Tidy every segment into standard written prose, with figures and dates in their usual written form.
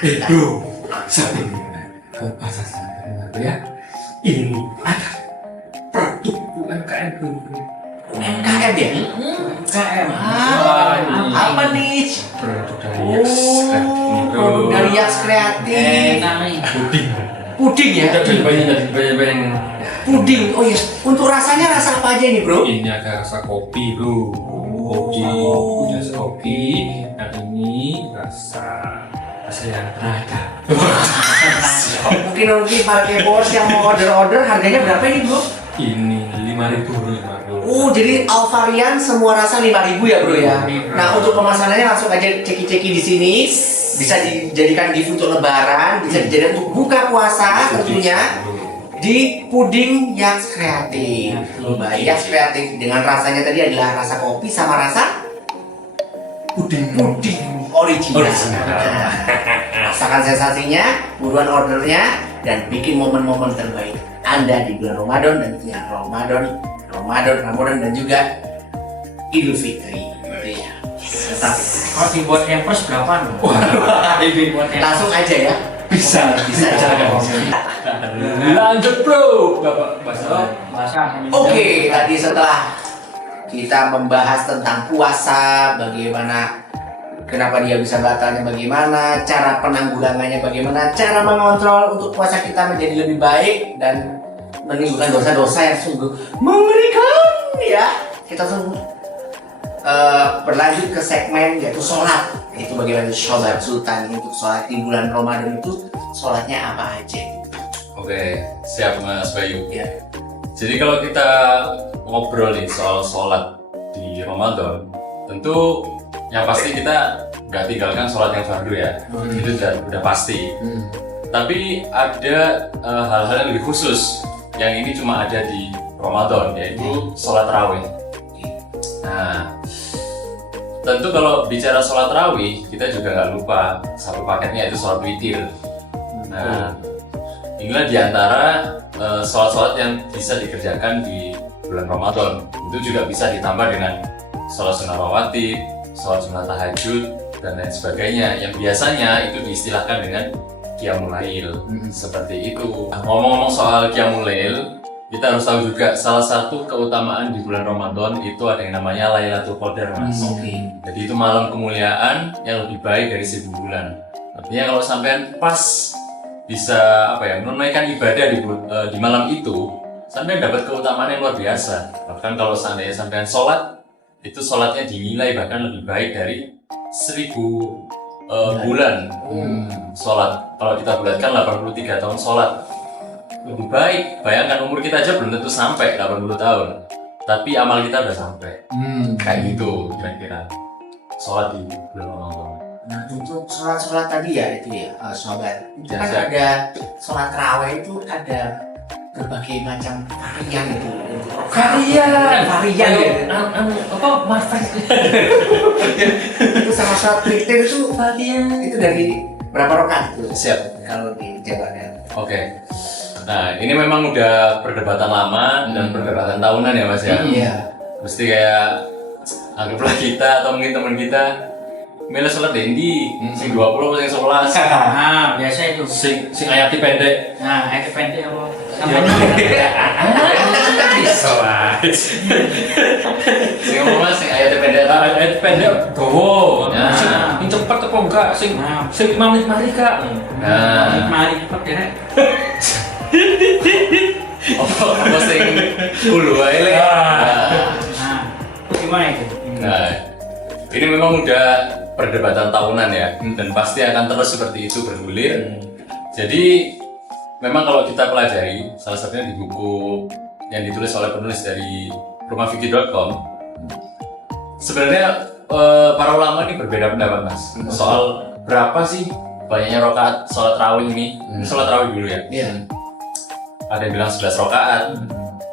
Bro, saat ini bahasa ya. Ini ada produk UMKM bro. UMKM ya? UMKM. Apa nih? Produk dari Yax Kreatif. Produk dari Yax Kreatif. Puding. Puding ya? Dari banyak. Puding. Oh iya. Untuk rasanya rasa apa aja nih bro? Ini ada rasa kopi bro. Kopi, punya rasa kopi. Dan ini rasa yang terakhir. Mungkin para kepos yang mau order harganya berapa ini bro? Ini 5.000 bro. Jadi all varian semua rasa 5.000 ya bro ya. Nah untuk pemesanannya langsung aja ceki-ceki di sini. Bisa dijadikan gift untuk lebaran, bisa dijadikan untuk buka puasa tentunya di Puding Yax Kreatif. Yax Kreatif dengan rasanya tadi adalah rasa kopi sama rasa puding original. Rasakan sensasinya, buruan ordernya, dan bikin momen-momen terbaik Anda di bulan Ramadan dan tentunya Ramadan dan juga Idul Fitri. Gitu ya. Tetap. Kalau dibuat hampers berapa nih? Ini Buat hampers. Langsung aja ya. bisa. Lanjut bro, Bapak Basah. Oke, tadi setelah kita membahas tentang puasa, bagaimana kenapa dia bisa batalnya, bagaimana cara penanggulangannya, bagaimana cara mengontrol untuk puasa kita menjadi lebih baik dan menimbulkan dosa-dosa yang sungguh mengerikan ya. Kita langsung berlanjut ke segmen yaitu sholat. Itu bagaimana sholat Sultan untuk sholat di bulan Ramadan itu sholatnya apa aja? Oke, siap Mas Bayu. Ya. Jadi kalau kita ngobrol nih soal sholat di Ramadan, tentu yang pasti kita nggak tinggalkan sholat yang fardu ya, itu udah pasti. Tapi ada hal-hal yang lebih khusus, yang ini cuma ada di Ramadan, yaitu sholat tarawih. Nah, tentu kalau bicara sholat tarawih, kita juga nggak lupa satu paketnya yaitu sholat witir. Nah, inilah diantara sholat-sholat yang bisa dikerjakan di bulan Ramadan. Itu juga bisa ditambah dengan sholat sunnah rawatib, sholat sunnah tahajud, dan lain sebagainya. Yang biasanya itu diistilahkan dengan qiyamul lail. Seperti itu. Ngomong-ngomong soal qiyamul lail, kita harus tahu juga salah satu keutamaan di bulan Ramadan itu ada yang namanya Lailatul Qadar, Mas. Jadi itu malam kemuliaan yang lebih baik dari 1000 bulan. Artinya kalau sampean pas bisa menunaikan ibadah di malam itu, sampean dapat keutamaan yang luar biasa. Bahkan kalau seandainya sampean sholat, itu sholatnya dinilai bahkan lebih baik dari 1000 bulan sholat. Kalau kita bulatkan 83 tahun sholat, lebih baik. Bayangkan umur kita aja belum tentu sampai 80 tahun, tapi amal kita udah sampai. Kayak gitu kira-kira sholat di bulan Ramadan. Nah untuk sholat tadi ya itu ya sobat, itu kan Biasa. ada sholat tarawih itu ada berbagai macam varian itu. Varian ya. Apa Marvel? Itu sama sholat witir itu itu dari berapa rakaat itu? Siap. Kalau di Jawa. Oke. Nah, ini memang udah perdebatan lama dan perdebatan tahunan ya Mas ya. Iya. Mesti kayak anggaplah kita atau mungkin teman kita milih sholat dendi, sing 20 atau sing 11. Nah, biasa itu. Sing ayati pendek. Nah, itu pendek apa? Bisa lah. Sing ngomong sing ayati pendek. Ayat pendek, gowo. Nah. Sing cepet apa enggak? Sing 5 menit mari kak. Nah, Mari cepet ya. apa sing dulu ae le. Nah, gimana itu? Nah, ini memang udah perdebatan tahunan ya, dan pasti akan terus seperti itu bergulir. Jadi memang kalau kita pelajari, salah satunya di buku yang ditulis oleh penulis dari rumahfikih.com, sebenarnya para ulama ini berbeda pendapat Mas soal berapa sih banyaknya rakaat sholat tarawih ini. Sholat tarawih dulu ya. Iya. Ada yang bilang 11 rakaat,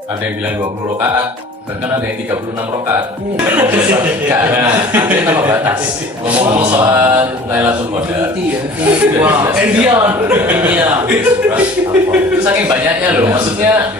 ada yang bilang 20 rakaat, bahkan ada yang 36 rakaat. Karena ada yang tambah batas. Ngomong-ngomong soal Lailatul Qadar. Iya. Wow. Endian. Iya. Surat apa? saking banyaknya loh, maksudnya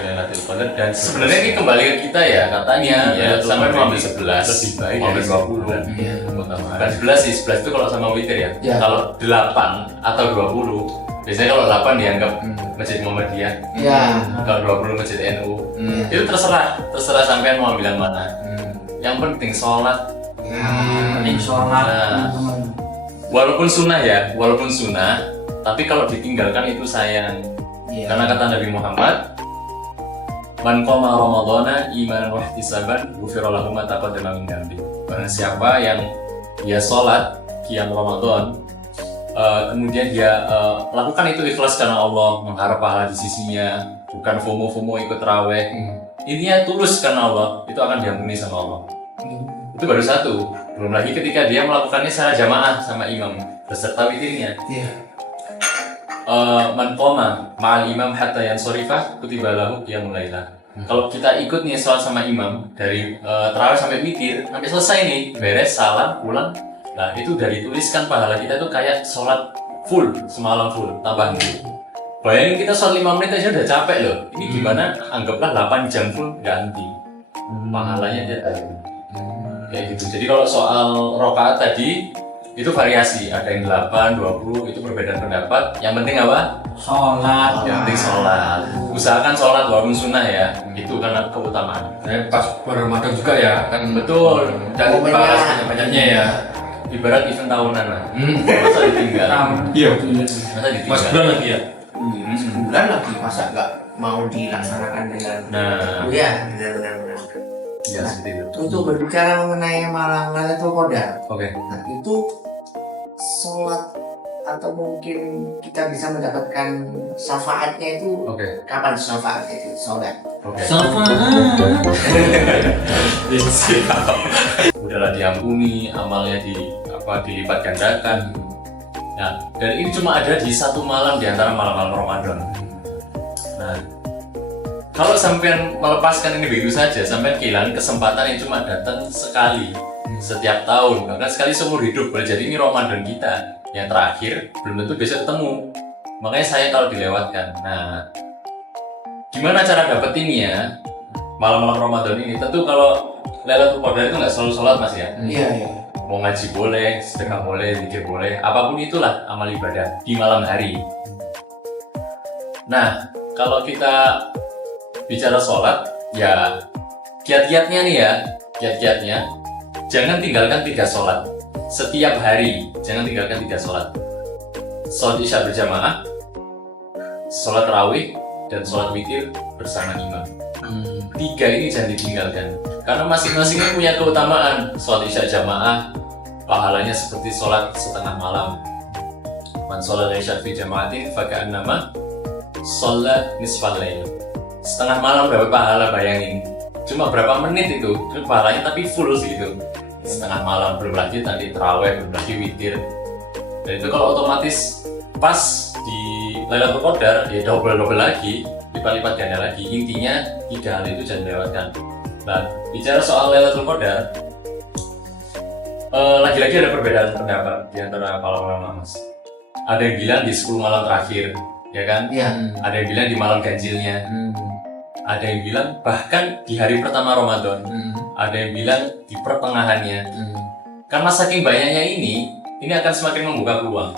dan sebenarnya ini kembali ke kita ya, katanya ya sampai mau ambil 11 lebih baik mau ambil 20 Iya. bukan 11 sih, 11 itu kalau sama witir ya. Ya. Kalau 8 atau 20 biasanya kalau 8 dianggap Masjid Muhammadiyah, Iya. kalau 20 Masjid NU. Hmm. Itu terserah sampean mau ambil yang mana. Yang penting sholat. Penting sholat Nah. teman-teman. Walaupun sunnah, tapi kalau ditinggalkan itu sayang. Iya. Karena kata Nabi Muhammad, man qama ramadhana imanan wa ihtisaban ghufira lahu ma taqaddama min dhanbi. Barang siapa yang dia sholat qiyam Ramadan, kemudian dia lakukan itu ikhlas karena Allah, mengharap pahala di sisinya, bukan FOMO ikut raweh. Intinya tulus karena Allah, itu akan diampuni sama Allah. Itu baru satu. Belum lagi ketika dia melakukannya secara jamaah sama imam beserta witirnya. Iya. Man qoma ma'al imam hatta yansorifa kutiba lahu qiyamul lailah. Kalau kita ikut nih sholat sama imam dari tarawih sampai witir, sampai selesai nih, beres, salam, pulang. Nah, itu udah dituliskan pahala kita tuh kayak sholat full, semalam full, tambahan full. Bayangin kita sholat 5 menit aja udah capek loh. Ini gimana? Anggaplah 8 jam full ganti. Pahalanya dia kayak gitu. Jadi kalau soal rokaat tadi itu variasi, ada yang 8, 20, itu perbedaan pendapat. Yang penting apa? Sholat. Yang penting sholat. Usahakan sholat walaupun sunnah ya, itu karena keutamaan. Pas bulan Ramadan juga ya kan. Betul. Dan Momennya. pas banyak-banyaknya ya. Ibarat event tahunan lah. Masa ditinggal? Iya. Masa ditinggal? Mas bulan lagi ya. Sebulan lagi masa nggak mau dilaksanakan dengan Nah, iya benar-benar. ya seperti itu. Untuk berbicara mengenai malam Lailatul Qadar, Oke. nah itu sholat atau mungkin kita bisa mendapatkan syafaatnya itu Oke. kapan syafaatnya itu sholat? Oke. Syafaat. Udahlah diampuni, amalnya dilipat gandakan. Nah, dan ini cuma ada di satu malam di antara malam-malam Ramadan. Nah, kalau sampean melepaskan ini begitu saja, sampean kehilangan kesempatan yang cuma datang sekali setiap tahun, bahkan sekali seumur hidup. Boleh jadi ini Ramadan kita yang terakhir, belum tentu bisa ketemu. Makanya saya kalau dilewatkan. Nah, gimana cara dapetinnya malam-malam Ramadan ini? Tentu kalau Lailatul Qadar itu nggak selalu sholat mas ya. Iya iya. Mau ngaji boleh, sedekah boleh, zikir boleh, apapun itulah amal ibadah di malam hari. Nah, kalau kita bicara sholat, ya kiat-kiatnya nih ya, kiat-kiatnya jangan tinggalkan 3 sholat setiap hari, jangan tinggalkan 3 sholat. Sholat isya berjamaah, sholat tarawih, dan sholat witir bersama imam. 3 ini jangan ditinggalkan, karena masing-masingnya punya keutamaan. Sholat isya jamaah pahalanya seperti sholat setengah malam. Man sholat isya fi jamaatin faka'annama sholat nisfal lail. Setengah malam dapat pahala, bayangin. Cuma berapa menit itu pahalanya, tapi full gitu. Setengah malam, belum lagi tadi tarawih, belum lagi witir. Dan itu kalau otomatis pas di Lailatul Qadar ya double lagi, lipat-lipat ganda lagi. Intinya 3 hal itu jangan dilewatkan. Nah, bicara soal Lailatul Qadar, lagi-lagi ada perbedaan pendapat di antara para ulama mas. Ada yang bilang di 10 malam terakhir, ya kan? Iya. Ada yang bilang di malam ganjilnya. Ada yang bilang bahkan di hari pertama Ramadan. Ada yang bilang di pertengahannya. Karena saking banyaknya ini akan semakin membuka peluang.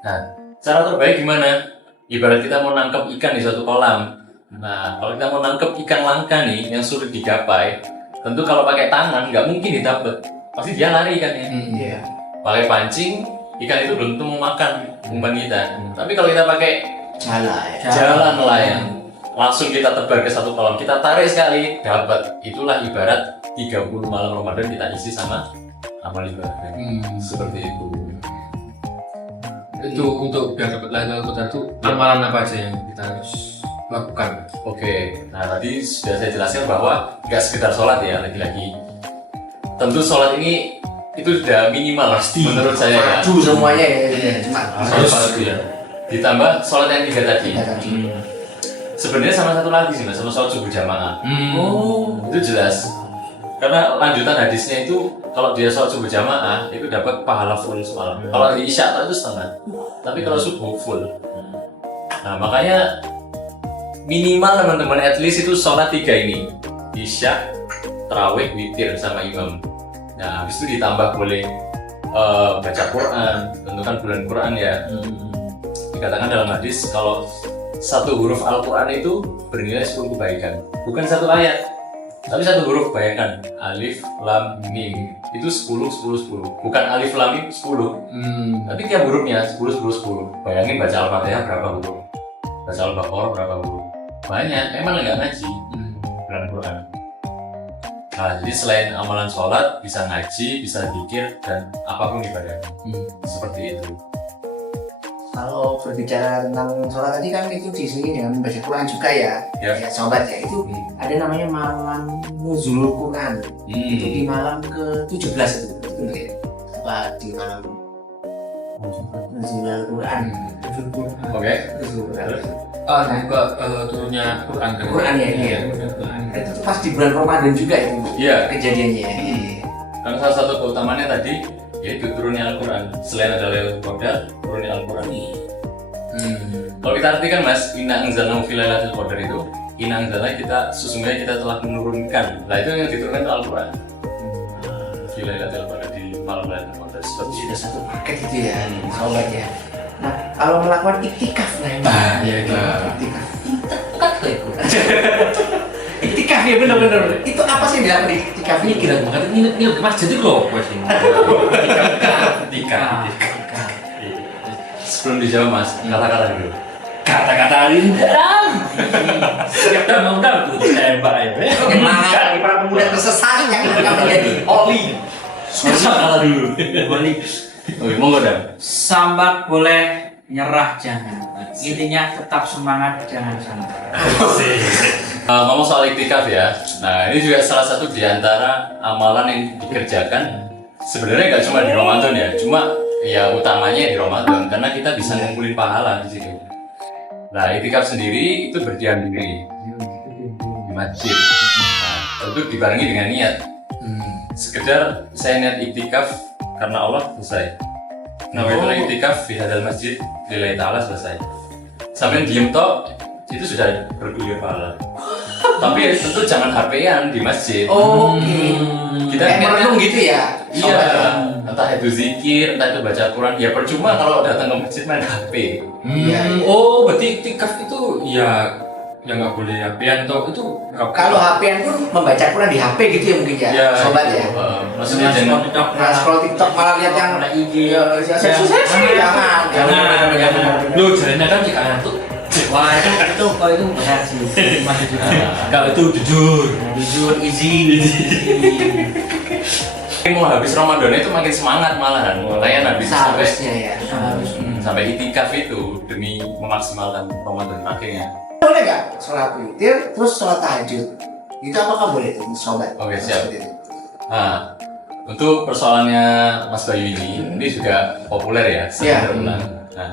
Nah, cara terbaik gimana? Ibarat kita mau nangkep ikan di suatu kolam. Nah, kalau kita mau nangkep ikan langka nih yang sulit digapai, tentu kalau pakai tangan nggak mungkin didapat. Pasti dia lari ikannya. Iya. Pakai pancing, ikan itu belum tentu mau makan umpan kita. Tapi kalau kita pakai jalan nelayan, langsung kita tebar ke satu kolam, kita tarik sekali, dapat. Itulah ibarat 30 malam Ramadan kita isi sama amal ibadah. Seperti itu. Itu untuk biar dapat Lailatul Qadar itu amalan apa aja yang kita harus lakukan? Oke, nah tadi sudah saya jelaskan bahwa nggak sekedar sholat ya, lagi-lagi. Tentu sholat ini itu sudah minimal menurut saya ya. Fardu semuanya ya. Cuma Harus ya. Ditambah sholat yang 3 tadi. Sebenarnya sama satu lagi sih mas, sama sholat subuh jamaah. Itu jelas. Karena lanjutan hadisnya itu kalau dia sholat subuh jamaah itu dapat pahala full semalam. Kalau di isya itu setengah. Tapi kalau subuh full. Nah makanya minimal teman-teman at least itu sholat 3 ini, isya, tarawih, witir sama imam. Nah habis itu ditambah boleh baca Quran, tentu kan bulan Quran ya. Dikatakan dalam hadis kalau satu huruf Al-Quran itu bernilai 10 kebaikan, bukan satu ayat tapi satu huruf. Bayangkan alif lam mim itu 10 10 10, bukan alif lam mim 10, tapi tiap hurufnya 10 10 10. Bayangin baca Al-Fatihah berapa huruf, baca Al-Baqarah berapa huruf, banyak. Emang nggak ngaji bulan Quran. Nah, jadi selain amalan sholat, bisa ngaji, bisa zikir, dan apapun ibadahnya. Seperti itu. Kalau berbicara tentang sholat tadi kan itu diselingi dengan membaca Quran juga ya, Ya. ya sobat ya. Itu ada namanya malam nuzulul Quran. Itu di malam ke-17 itu, betul ya? Apa di malam nuzulul Quran? Oke. Nuzulul Quran. Juga turunnya Quran kan. Quran ya, iya. Itu pas di bulan Ramadan juga itu Iya. kejadiannya. Karena salah satu keutamaannya tadi yaitu turunnya Al-Quran. Selain ada Lailatul Qadar, turunnya Al-Quran. Kalau kita artikan mas, inna anzalnahu fi lailatul qadar itu, inna anzalna kita sesungguhnya kita telah menurunkan. Nah itu yang diturunkan itu Al-Quran. Fi lailatul qadar, di malam Lailatul Qadar. Seperti Sudah itu. satu paket itu ya, sobat ya. Nah, kalau melakukan iktikaf nah, Iya itu. iktikaf. Tepat tuh itu. Iktikaf ya benar-benar. Itu apa sih yang dilakukan di iktikaf Ini ini? kira banget ini ke masjid itu loh bos ini. Ketika sebelum dijawab mas, kata-kata dulu. Kata-kata rindang. Siap dan undang tuh tembak ya. Semangat bagi para pemuda tersesat yang akan menjadi oli. Kata dulu. Balik. Oke, monggo dan. Sambat boleh, nyerah jangan. Intinya tetap semangat, jangan sambat. Ngomong soal iktikaf ya, nah ini juga salah satu di antara amalan yang dikerjakan sebenarnya nggak cuma di Ramadan ya, cuma ya utamanya di Ramadan karena kita bisa ngumpulin pahala di situ. Nah iktikaf sendiri itu berdiam diri di masjid, nah, tentu dibarengi dengan niat. Sekedar saya niat iktikaf karena Allah selesai. Nah itu iktikaf di hadal masjid lillahi ta'ala selesai. Sampai diem tok itu sudah bergulir pahala. Tapi tentu jangan HP-an di masjid. Oke. Kita Kayak niatnya- merenung gitu ya. Iya, sobat ya? entah itu zikir, entah itu baca Quran. Ya percuma kalau datang ke masjid main HP. Iya. Oh, berarti iktikaf itu ya nggak boleh HP-an atau itu nggak- Kalau HP-an pun membaca Quran di HP gitu ya mungkin ya, sobat ya. Maksudnya jangan. Nah, scroll TikTok malah lihat yang Ada IG. seksi-seksi, jangan. Lo jalannya kan jika ngantuk. Wah itu kalau itu berat sih. Masih juga. Kalau itu jujur. Jujur, easy. Mau habis Ramadan itu makin semangat malahan. Mulai habis sampai Seharusnya ya. Harus. sampai itikaf itu demi memaksimalkan Ramadan akhirnya. Boleh nggak sholat witir terus sholat tahajud? Itu apakah boleh tuh sobat? Oke, siap. Seperti itu. Nah, untuk persoalannya Mas Bayu ini juga populer ya, sering Iya. berulang. Nah,